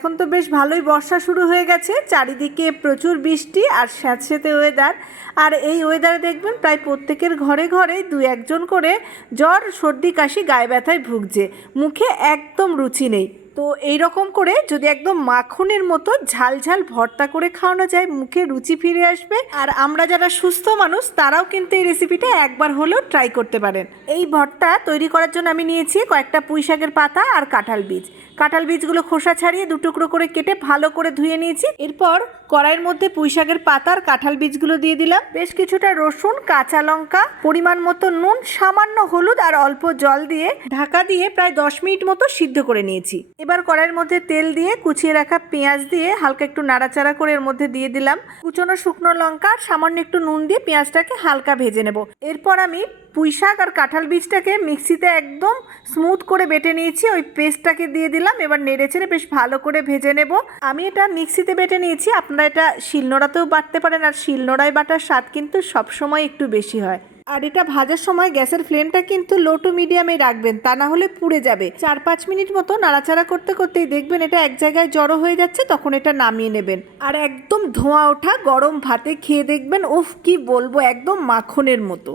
এখন তো বেশ ভালোই বর্ষা শুরু হয়ে গেছে, চারিদিকে প্রচুর বৃষ্টি আর স্যাঁতস্যাঁতে ওয়েদার। আর এই ওয়েদারে দেখবেন প্রায় প্রত্যেকের ঘরে ঘরে দু একজন করে জ্বর, সর্দি, কাশি, গায়ে ব্যথায় ভুগছে, মুখে একদম রুচি নেই। তো এই রকম করে যদি একদম মাখনের মতো ঝাল ঝাল ভর্তা করে খাওয়ানো যায়, মুখে রুচি ফিরে আসবে। আর আমরা যারা সুস্থ মানুষ তারাও কিন্তু এই রেসিপিটা একবার হলেও ট্রাই করতে পারেন। এই ভর্তা তৈরি করার জন্য আমি নিয়েছি কয়েকটা পুঁই শাকের পাতা আর কাঁঠাল বীজ। কাঁঠাল বীজগুলো খোসা ছাড়িয়ে দু টুকরো করে কেটে ভালো করে ধুয়ে নিয়েছি। এরপর কড়াইয়ের মধ্যে পুঁই শাকের পাতা আর কাঁঠাল বীজগুলো দিয়ে দিলাম। বেশ কিছুটা রসুন, কাঁচা লঙ্কা, পরিমাণ মতো নুন, সামান্য হলুদ আর অল্প জল দিয়ে ঢাকা দিয়ে প্রায় 10 মিনিট মতো সিদ্ধ করে নিয়েছি। এবার কড়াইয়ের মধ্যে তেল দিয়ে কুচিয়ে রাখা পেঁয়াজ দিয়ে হালকা একটু নাড়াচাড়া করে এর মধ্যে দিয়ে দিলাম কুচনো শুকনো লঙ্কা আর সামান্য একটু নুন দিয়ে পেঁয়াজটাকে হালকা ভেজে নেব। এরপর আমি পুঁই শাক আর কাঁঠাল বীজটাকে মিক্সিতে একদম স্মুথ করে বেটে নিয়েছি, ওই পেস্টটাকে দিয়ে দিলাম। এবার নেড়েচেড়ে বেশ ভালো করে ভেজে নেব। আমি এটা মিক্সিতে বেটে নিয়েছি, আপনারা এটা শিলনোড়াতেও বাটতে পারেন। আর শিলনোড়ায় বাটার স্বাদ কিন্তু সবসময় একটু বেশি হয়। আর এটা ভাজার সময় গ্যাসের ফ্লেমটা কিন্তু লো টু মিডিয়ামে রাখবেন, তা না হলে পুড়ে যাবে। 4-5 মিনিট মতো নাড়াচাড়া করতে করতেই দেখবেন এটা এক জায়গায় জড়ো হয়ে যাচ্ছে, তখন এটা নামিয়ে নেবেন। আর একদম ধোঁয়া ওঠা গরম ভাতে খেয়ে দেখবেন, উফ কি বলবো, একদম মাখনের মতো।